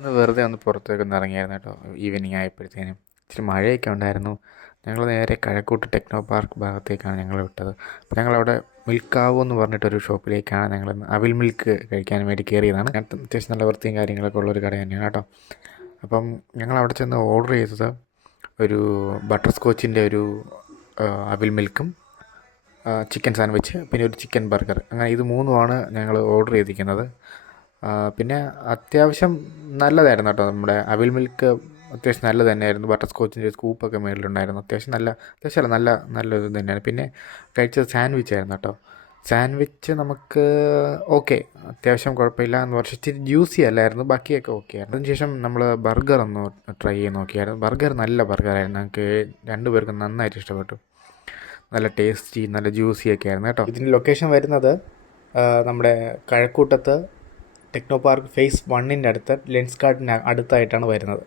ഒന്ന് വെറുതെ ഒന്ന് പുറത്തേക്കൊന്ന് ഇറങ്ങിയായിരുന്നു കേട്ടോ. ഈവനിങ് ആയപ്പോഴത്തേനും ഇച്ചിരി മഴയൊക്കെ ഉണ്ടായിരുന്നു. ഞങ്ങൾ നേരെ കഴക്കൂട്ട് ടെക്നോ പാർക്ക് ഭാഗത്തേക്കാണ് ഞങ്ങൾ വിട്ടത്. അപ്പോൾ ഞങ്ങളവിടെ മിൽക്കാവോ എന്ന് പറഞ്ഞിട്ടൊരു ഷോപ്പിലേക്കാണ് ഞങ്ങൾ അവിൽ മിൽക്ക് കഴിക്കാൻ വേണ്ടി കയറിയതാണ്. അത്യാവശ്യം നല്ല വൃത്തിയും കാര്യങ്ങളൊക്കെ ഉള്ളൊരു കട തന്നെയാണ് കേട്ടോ. അപ്പം ഞങ്ങൾ അവിടെ ചെന്ന് ഓർഡർ ചെയ്തത് ഒരു ബട്ടർ സ്കോച്ചിൻ്റെ ഒരു അവിൽ മിൽക്കും ചിക്കൻ സാൻഡ്വിച്ച് പിന്നെ ഒരു ചിക്കൻ ബർഗർ, അങ്ങനെ ഇത് മൂന്നുമാണ് ഞങ്ങൾ ഓർഡർ ചെയ്തിരിക്കുന്നത്. പിന്നെ അത്യാവശ്യം നല്ലതായിരുന്നു കേട്ടോ. നമ്മുടെ അവിൽ മിൽക്ക് അത്യാവശ്യം നല്ലത് തന്നെയായിരുന്നു. ബട്ടർ സ്കോച്ചിൻ്റെ സ്കൂപ്പൊക്കെ മേളിലുണ്ടായിരുന്നു. അത്യാവശ്യമല്ല നല്ലൊരു തന്നെയാണ്. പിന്നെ കഴിച്ചത് സാൻഡ്വിച്ച് ആയിരുന്നു കേട്ടോ. സാൻഡ്വിച്ച് നമുക്ക് ഓക്കെ, അത്യാവശ്യം കുഴപ്പമില്ല എന്ന് പക്ഷേ ഇച്ചിരി ജ്യൂസി അല്ലായിരുന്നു. ബാക്കിയൊക്കെ ഓക്കെ ആയിരുന്നു. അതിനുശേഷം നമ്മൾ ബർഗർ ഒന്ന് ട്രൈ ചെയ്ത് നോക്കിയായിരുന്നു. ബർഗർ നല്ല ബർഗറായിരുന്നു. ഞങ്ങൾക്ക് രണ്ടുപേർക്കും നന്നായിട്ട് ഇഷ്ടപ്പെട്ടു. നല്ല ടേസ്റ്റി നല്ല ജ്യൂസി ഒക്കെ ആയിരുന്നു കേട്ടോ. ഇതിൻ്റെ ലൊക്കേഷൻ വരുന്നത് നമ്മുടെ കഴക്കൂട്ടത്ത് ടെക്നോ പാർക്ക് ഫേസ് 1 അടുത്ത് ലെൻസ് കാർട്ടിന് അടുത്തായിട്ടാണ് വരുന്നത്.